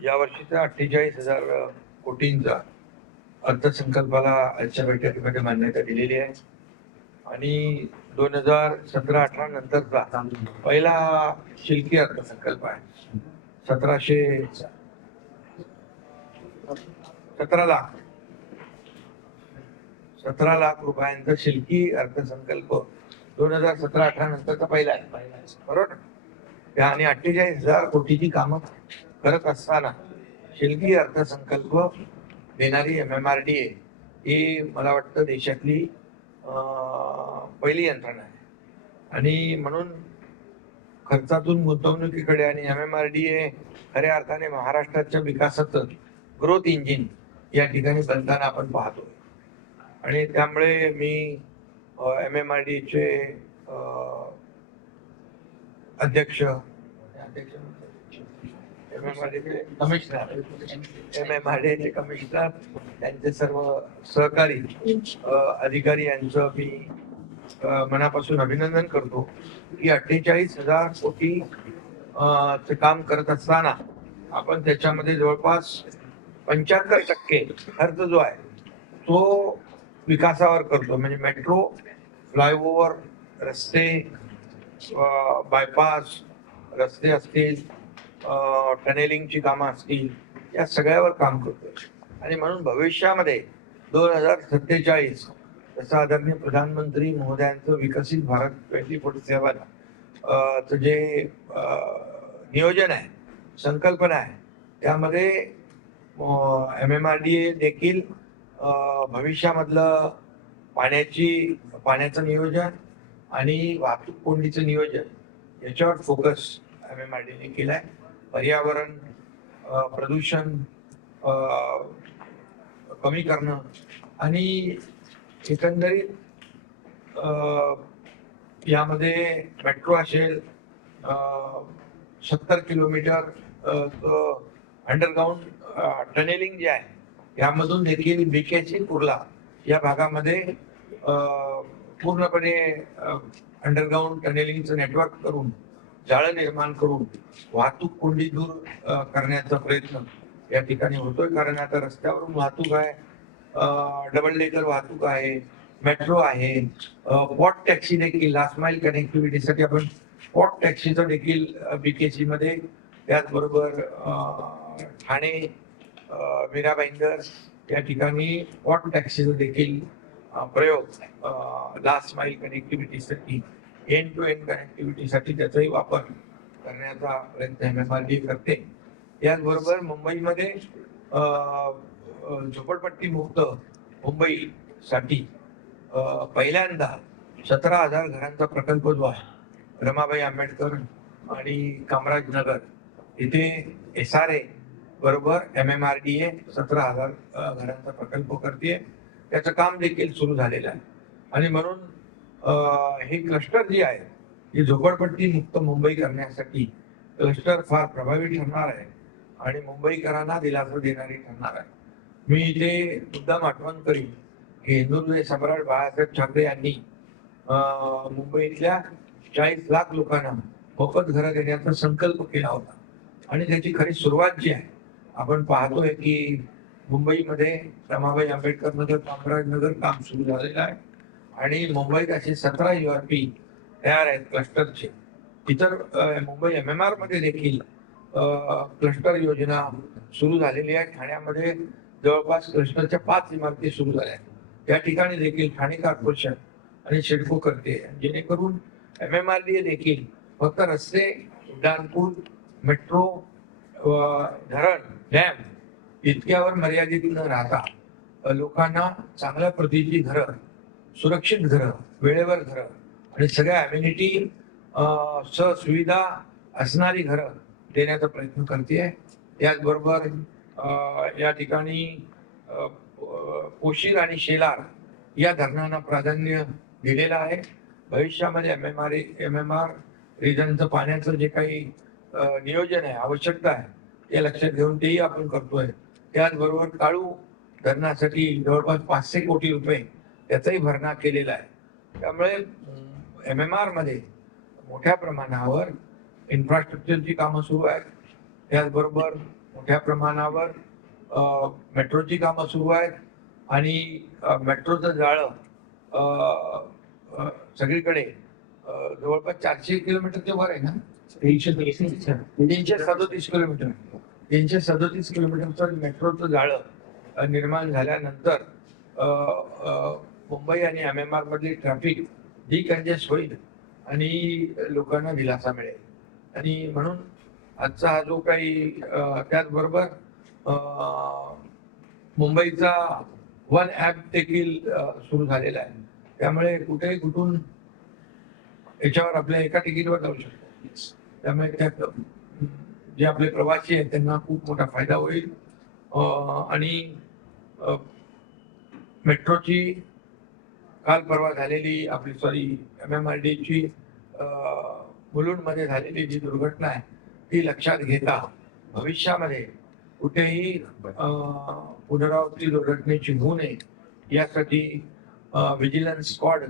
या वर्षीचा 48,000 कोटींचा अर्थसंकल्पाला आजच्या बैठकीमध्ये मान्यता दिलेली आहे आणि 2017-18 नंतरचा पहिला शिल्की अर्थसंकल्प आहे. 17 लाख रुपयांचा शिल्की अर्थसंकल्प 2017-18 नंतरचा पहिला आहे, बरोबर. आणि 48,000 कोटीची कामं करत असताना शिल्की अर्थसंकल्प देणारी MMRDA ही मला वाटतं देशातली पहिली यंत्रणा आहे आणि म्हणून खर्चातून गुंतवणुकीकडे आणि MMRDA खऱ्या अर्थाने महाराष्ट्राच्या विकासाचं ग्रोथ इंजिन या ठिकाणी बनताना आपण पाहतोय आणि त्यामुळे मी MMRDAचे अध्यक्ष MMRDAचे कमिशनर त्यांचे सर्व सहकारी अधिकारी यांचं मी मनापासून अभिनंदन करतो की 48,000 कोटी चे काम करत असताना आपण त्याच्यामध्ये जवळपास 75% खर्च जो आहे तो विकासावर करतो. म्हणजे मेट्रो, फ्लायओव्हर, रस्ते, बायपास रस्ते असतील, टनेलिंगची कामं असतील, या सगळ्यावर काम करतो आणि म्हणून भविष्यामध्ये 2047 जसं आदरणीय प्रधानमंत्री महोदयांचं विकसित भारत 2047 जे नियोजन आहे, संकल्पना आहे, त्यामध्ये MMRDA देखील भविष्यामधलं पाण्याचं नियोजन आणि वाहतूक कोंडीचं नियोजन याच्यावर फोकस MMRDA केलाय. पर्यावरण प्रदूषण कमी करणं आणि एकंदरीत यामध्ये मेट्रो असेल, 70 किलोमीटर अंडरग्राउंड टनेलिंग जे आहे यामधून देखील BKC कुर्ला या भागामध्ये पूर्णपणे अंडरग्राउंड टनेलिंगचं नेटवर्क करून, जाळं निर्माण करून वाहतूक कोंडी दूर करण्याचा प्रयत्न या ठिकाणी होतोय. कारण आता रस्त्यावरून वाहतूक आहे, डबल डेकर वाहतूक आहे, मेट्रो आहे, पॉट टॅक्सी देखील लास्ट माइल कनेक्टिव्हिटीसाठी आपण पॉट टॅक्सीचं देखील BKC मध्ये, त्याचबरोबर ठाणे, मीरा भाईंदर या ठिकाणी पॉट टॅक्सीचा देखील प्रयोग लास्ट माइल कनेक्टिव्हिटीसाठी, एंड टू एंड कनेक्टिव्हिटीसाठी त्याचाही वापर करण्याचा प्रयत्न MMRDA करते. याचबरोबर मुंबईमध्ये झोपडपट्टी मुक्त मुंबईसाठी पहिल्यांदा 17,000 घरांचा प्रकल्प जो आहे रमाबाई आंबेडकर आणि कामराज नगर इथे SRA बरोबर MMRDA 17,000 घरांचा प्रकल्प करते. त्याचं काम देखील सुरू झालेलं आहे आणि म्हणून हे क्लस्टर जे आहे ही झोपडपट्टी मुक्त मुंबई करण्यासाठी क्लस्टर फार प्रभावी ठरणार आहे आणि मुंबईकरांना दिलासा देणारी ठरणार आहे. मी इथे मुद्दाम आठवण करीन की हिंदुत्व सम्राट बाळासाहेब ठाकरे यांनी मुंबईतल्या 40 लाख लोकांना मोफत घरं देण्याचा संकल्प केला होता आणि त्याची खरी सुरुवात जी आहे आपण पाहतोय की मुंबईमध्ये रमाबाई आंबेडकर नगर, कामराज नगर काम सुरू झालेलं आहे आणि मुंबईत असे 17 URP तयार आहेत क्लस्टरचे. इतर मुंबई MMR मध्ये देखील क्लस्टर योजना सुरू झालेली आहे. ठाण्यामध्ये जवळपास क्लस्टरच्या 5 इमारती सुरू झाल्या आहेत. त्या ठिकाणी देखील ठाणे कॉर्पोरेशन आणि सिडको करते, जेणेकरून MMRDA देखील फक्त रस्ते, उड्डाणपूल, मेट्रो, धरण, डॅम इतक्यावर मर्यादित न राहता लोकांना चांगल्या प्रतीची घरं, सुरक्षित घरं, वेळेवर घरं आणि सगळ्या अम्युनिटी सुविधा असणारी घरं देण्याचा प्रयत्न करते. याचबरोबर या ठिकाणी पोशीर आणि शेलार या धरणांना प्राधान्य दिलेलं आहे. भविष्यामध्ये MMR रिजनचं पाण्याचं जे काही नियोजन आहे, आवश्यकता आहे, ते लक्षात घेऊन तेही आपण करतोय. त्याचबरोबर काळू धरणासाठी जवळपास 500 कोटी रुपये त्याचाही भरणा केलेला आहे. त्यामुळे MMR मध्ये मोठ्या प्रमाणावर इन्फ्रास्ट्रक्चरची कामं सुरू आहेत. त्याचबरोबर मोठ्या प्रमाणावर मेट्रोची कामं सुरू आहेत आणि मेट्रोचं जाळं सगळीकडे जवळपास 400 किलोमीटरच्या वर आहे ना, 337 किलोमीटर 337 किलोमीटरचं मेट्रोचं जाळं निर्माण झाल्यानंतर मुंबई आणि MMR मधली ट्रॅफिक डिकंजेस्ट होईल आणि लोकांना दिलासा मिळेल. आणि म्हणून आजचा हा जो काही त्याचबरोबर मुंबईचा वन ॲप देखील सुरू झालेला आहे. त्यामुळे कुठेही कुठून याच्यावर आपल्या एका तिकीटवर जाऊ शकतो. त्यामुळे त्यात जे आपले प्रवासी आहेत त्यांना खूप मोठा फायदा होईल. आणि मेट्रोची काल परवा झालेली आपली MMRDची मुलुंडमध्ये झालेली जी दुर्घटना आहे ती लक्षात घेता भविष्यामध्ये कुठेही पुनरावृत्ती दुर्घटनेची होऊ नये यासाठी व्हिजिलन्स स्क्वॉड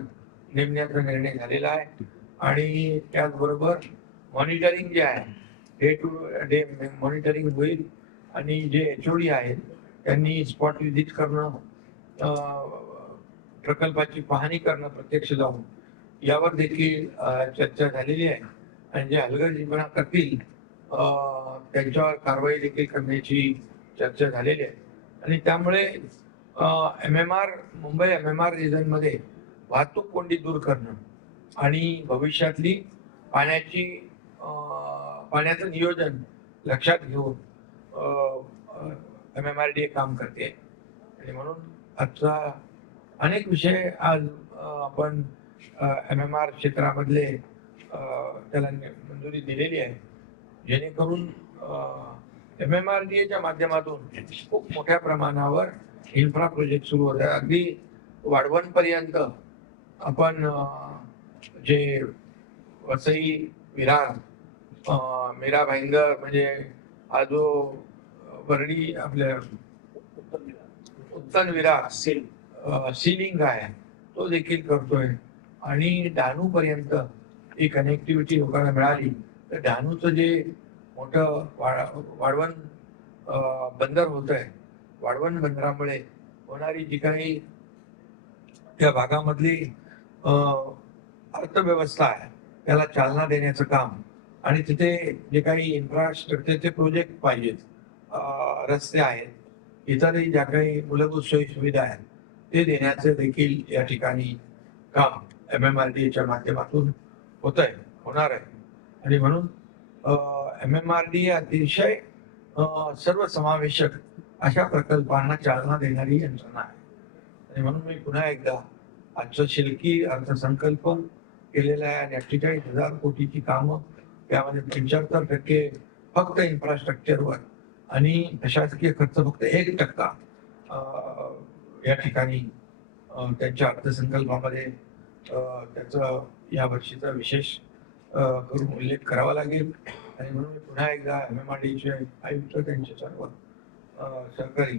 नेमण्याचा निर्णय झालेला आहे. आणि त्याचबरोबर मॉनिटरिंग जे आहे डे टू डे मॉनिटरिंग होईल आणि जे HOD आहेत त्यांनी स्पॉट व्हिजिट करणं, प्रकल्पाची पाहणी करणं प्रत्यक्ष जाऊन यावर देखील चर्चा झालेली आहे. आणि जे हलगर्जीपणा करतील त्यांच्यावर कारवाई देखील करण्याची चर्चा झालेली आहे. आणि त्यामुळे मुंबई MMR रिजन मध्ये वाहतूक कोंडी दूर करणं आणि भविष्यातली पाण्याचं नियोजन लक्षात घेऊन MMRDA काम करते. आणि म्हणून आजचा अनेक विषय आज आपण MMR क्षेत्रामधले त्याला मंजुरी दिलेली आहे, जेणेकरून MMRDAच्या माध्यमातून खूप मोठ्या प्रमाणावर इन्फ्रा प्रोजेक्ट सुरू होत आहे. अगदी वाढवणपर्यंत आपण जे वसई विरार मीरा भाईंदर म्हणजे हा जो वर्णी आपल्या उत्तन विरार सीलिंग आहे तो देखील करतोय. आणि डहाणू पर्यंत ही कनेक्टिव्हिटी लोकांना मिळाली तर डहाणूचं जे मोठं वाढवण बंदर होत आहे, वाढवण बंदरामुळे होणारी जी काही त्या भागामधली अर्थव्यवस्था आहे त्याला चालना देण्याचं काम आणि तिथे जे काही इन्फ्रास्ट्रक्चरचे प्रोजेक्ट पाहिजेत, रस्ते आहेत, इतरही ज्या काही मूलभूत सोयी सुविधा आहेत ते देण्याचे देखील या ठिकाणी काम MMRDAच्या माध्यमातून होणार आहे. आणि म्हणून MMRDA अतिशय सर्वसमावेशक अशा प्रकल्पांना चालना देणारी यंत्रणा आहे. आणि म्हणून मी पुन्हा एकदा आजचं शिल्की अर्थसंकल्प केलेला आहे आणि 48,000 कोटीची कामं, त्यामध्ये 75% फक्त इन्फ्रास्ट्रक्चरवर आणि प्रशासकीय खर्च फक्त 1% या ठिकाणी त्यांच्या अर्थसंकल्पामध्ये त्याचा या वर्षीचा विशेष करून उल्लेख करावा लागेल. आणि म्हणून मी पुन्हा एकदा MMRDAचे आयुक्त त्यांचे सर्व सहकारी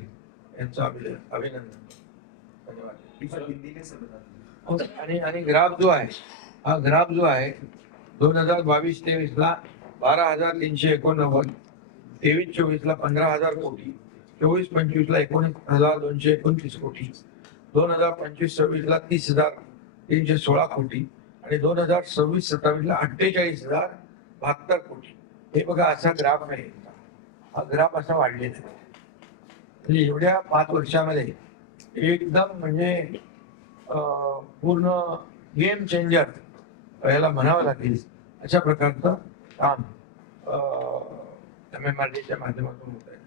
यांचं अभिनंदन. धन्यवाद. आणि ग्राफ जो आहे हा ग्राफ जो आहे 2022-23 ला 12,389, 23-24 ला 15,000 कोटी, 24-25 ला 19,229 कोटी, 2025-26 ला 30,316 कोटी आणि 2026-27 ला 48,072 कोटी. हे बघा असा ग्राफ आहे. हा ग्राफ असा वाढलेला आहे. म्हणजे एवढ्या 5 वर्षामध्ये एकदम म्हणजे पूर्ण गेम चेंजर याला म्हणावं लागेल अशा प्रकारचं काम MMRDAच्या माध्यमातून होत आहे.